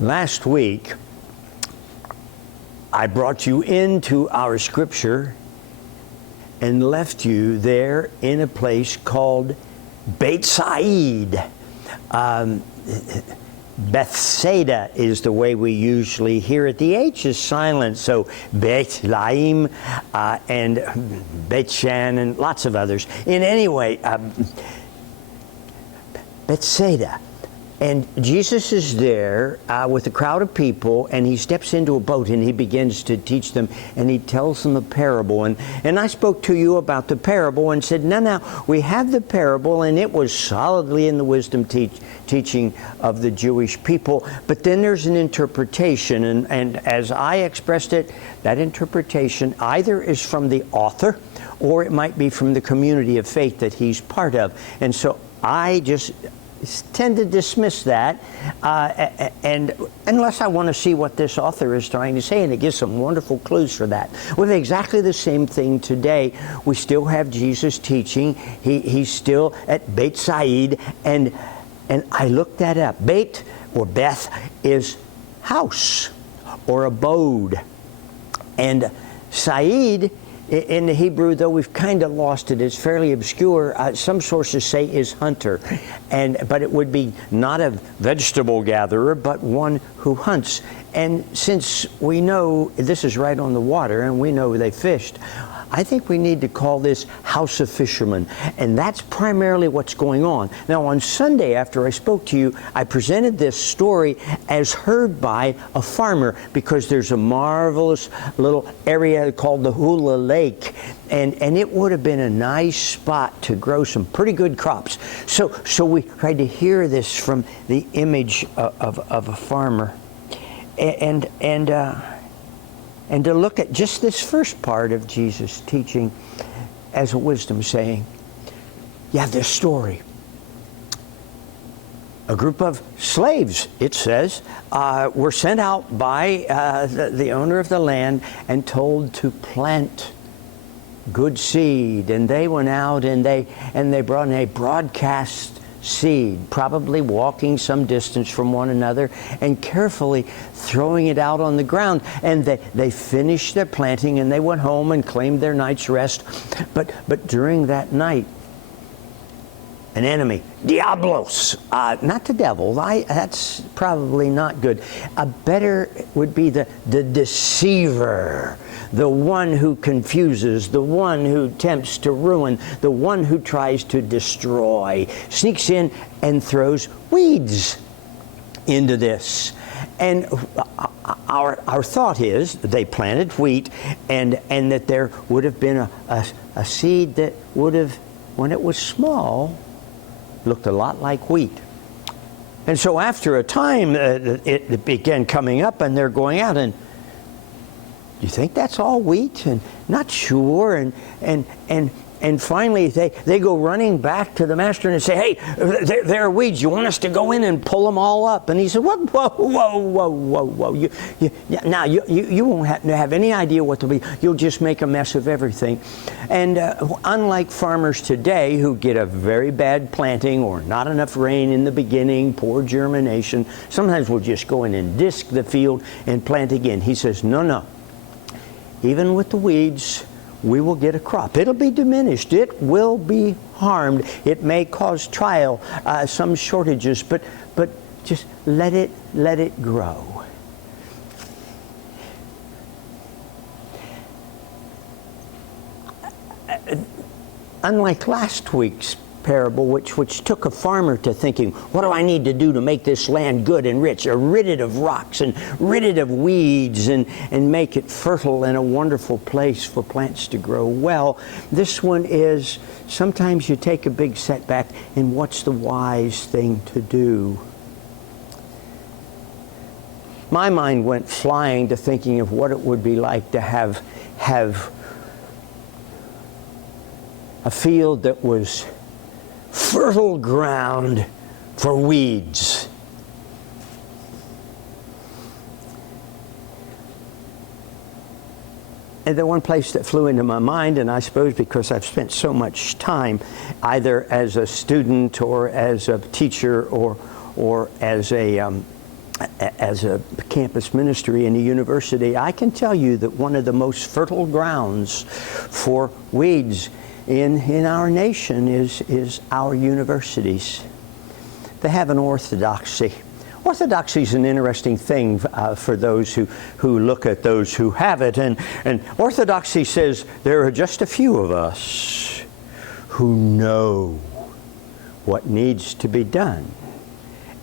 Last week, I brought you into our scripture and left you there in a place called Beit Said. Bethsaida is the way we usually hear it. The H is silent, so Beit Laim and Beit Shan and lots of others. In any way, Bethsaida. And Jesus is there with a crowd of people, and he steps into a boat and he begins to teach them, and he tells them a parable. And I spoke to you about the parable and said, no, we have the parable, and it was solidly in the wisdom teaching of the Jewish people. But then there's an interpretation, and as I expressed it, that interpretation either is from the author or it might be from the community of faith that he's part of. And so I just tend to dismiss that, and unless I want to see what this author is trying to say, and it gives some wonderful clues for that. With exactly the same thing today, we still have Jesus teaching. He's still at Beit Said, and I looked that up. Beit, or Beth, is house or abode, and Said in the Hebrew, though we've kind of lost it, it's fairly obscure. Some sources say is hunter, but it would be not a vegetable gatherer, but one who hunts. And since we know this is right on the water, and we know they fished, I think we need to call this House of Fishermen, and that's primarily what's going on. Now, on Sunday, after I spoke to you, I presented this story as heard by a farmer, because there's a marvelous little area called the Hula Lake, and it would have been a nice spot to grow some pretty good crops. So we tried to hear this from the image of a farmer, and to look at just this first part of Jesus' teaching as a wisdom saying. You have this story. A group of slaves, it says, were sent out by the owner of the land and told to plant good seed. And they went out and they brought in a broadcast seed, probably walking some distance from one another and carefully throwing it out on the ground. And they finished their planting and they went home and claimed their night's rest. But during that night, an enemy, Diablos, not the devil, that's probably not good. A better would be the deceiver, the one who confuses, the one who tempts to ruin, the one who tries to destroy, sneaks in and throws weeds into this. And our thought is they planted wheat, and that there would have been a seed that would have, when it was small, looked a lot like wheat. And so after a time, it began coming up, and they're going out, and do you think that's all wheat? And not sure. And finally they go running back to the master and say, hey, there are weeds. You want us to go in and pull them all up? And he said, whoa. Now you won't have any idea what to be. You'll just make a mess of everything. And unlike farmers today who get a very bad planting or not enough rain in the beginning, poor germination, sometimes we'll just go in and disc the field and plant again. He says, no. Even with the weeds, we will get a crop. It'll be diminished. It will be harmed. It may cause trial, some shortages, but just let it grow. Unlike last week's parable, which took a farmer to thinking, what do I need to do to make this land good and rich, or rid it of rocks and rid it of weeds and make it fertile and a wonderful place for plants to grow well. This one is, sometimes you take a big setback, and what's the wise thing to do? My mind went flying to thinking of what it would be like to have a field that was fertile ground for weeds. And the one place that flew into my mind, and I suppose because I've spent so much time either as a student or as a teacher or as a as a campus ministry in a university, I can tell you that one of the most fertile grounds for weeds in our nation is our universities. They have an orthodoxy. Orthodoxy is an interesting thing for those who look at those who have it. And orthodoxy says there are just a few of us who know what needs to be done.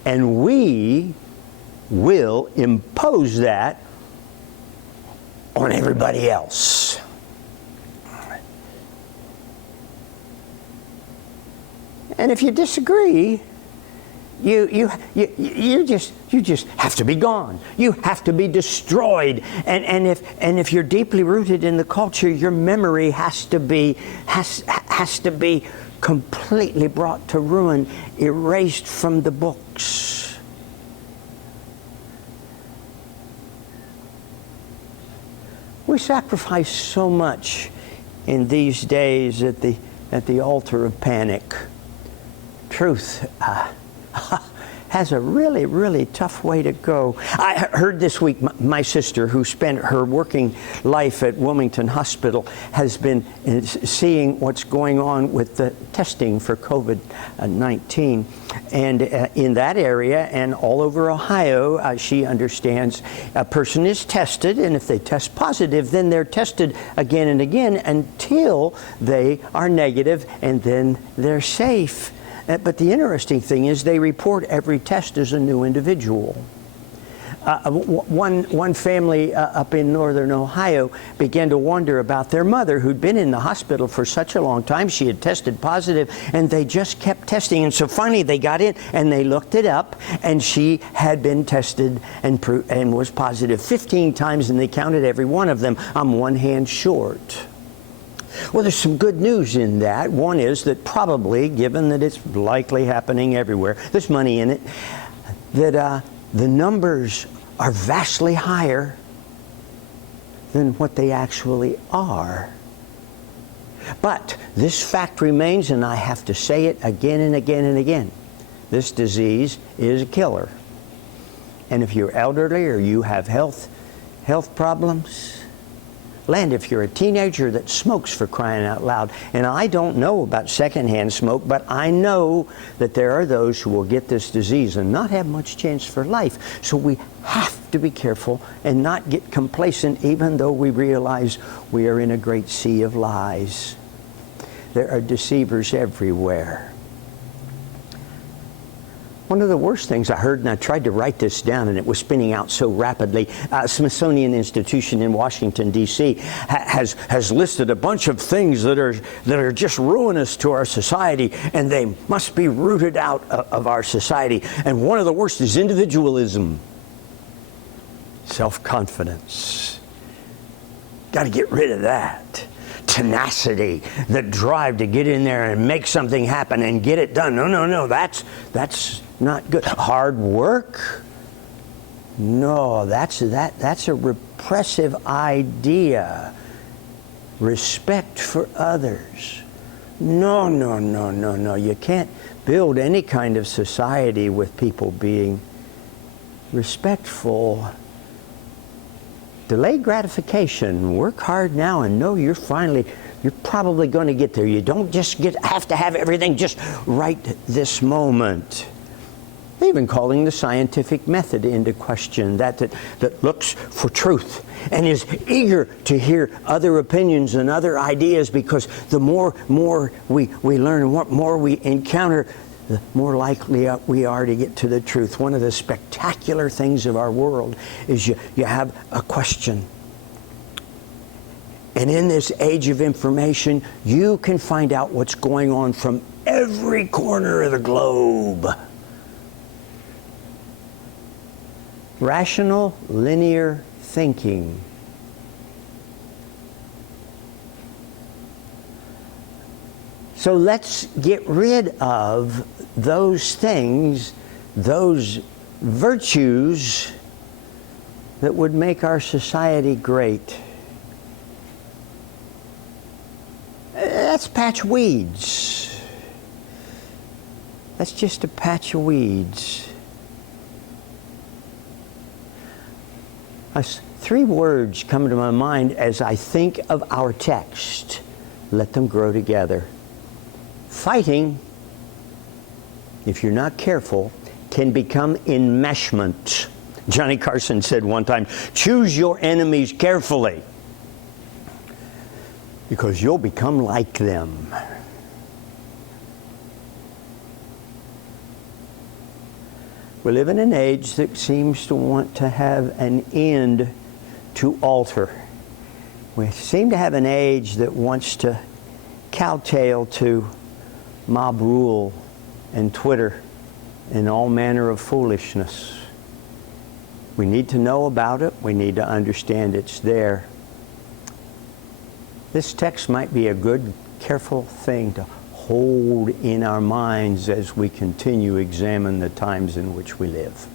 And we will impose that on everybody else. And if you disagree, you just have to be gone. You have to be destroyed. And if you're deeply rooted in the culture, your memory has to be completely brought to ruin, erased from the books. We sacrifice so much in these days at the altar of panic. Truth has a really, really tough way to go. I heard this week my sister, who spent her working life at Wilmington Hospital, has been seeing what's going on with the testing for COVID-19. And in that area and all over Ohio, she understands a person is tested, and if they test positive, then they're tested again and again until they are negative, and then they're safe. But the interesting thing is they report every test as a new individual. One family up in northern Ohio began to wonder about their mother, who'd been in the hospital for such a long time. She had tested positive, and they just kept testing. And so finally they got in and they looked it up, and she had been tested and was positive 15 times, and they counted every one of them. I'm one hand short. Well, there's some good news in that. One is that probably, given that it's likely happening everywhere, there's money in it, that the numbers are vastly higher than what they actually are. But this fact remains, and I have to say it again and again and again. This disease is a killer. And if you're elderly or you have health problems, land, if you're a teenager that smokes, for crying out loud. And I don't know about secondhand smoke, but I know that there are those who will get this disease and not have much chance for life. So we have to be careful and not get complacent, even though we realize we are in a great sea of lies. There are deceivers everywhere. One of the worst things I heard, and I tried to write this down, and it was spinning out so rapidly, Smithsonian Institution in Washington, D.C. has listed a bunch of things that are just ruinous to our society, and they must be rooted out of our society. And one of the worst is individualism, self-confidence. Got to get rid of that. Tenacity, the drive to get in there and make something happen and get it done. No, that's not good. Hard work? No, that's a repressive idea. Respect for others? No. You can't build any kind of society with people being respectful. Delayed gratification. Work hard now and know you're probably going to get there. You don't just have to have everything just right this moment. Even calling the scientific method into question, that looks for truth and is eager to hear other opinions and other ideas, because the more we learn and what more we encounter, the more likely we are to get to the truth. One of the spectacular things of our world is you have a question. And in this age of information, you can find out what's going on from every corner of the globe. Rational, linear thinking. So let's get rid of those things, those virtues that would make our society great. Let's patch weeds. That's just a patch of weeds. Three words come to my mind as I think of our text. Let them grow together. Fighting, if you're not careful, can become enmeshment. Johnny Carson said one time, choose your enemies carefully, because you'll become like them. We live in an age that seems to want to have an end to alter. We seem to have an age that wants to kowtow to mob rule and Twitter and all manner of foolishness. We need to know about it. We need to understand it's there. This text might be a good, careful thing to hold in our minds as we continue to examine the times in which we live.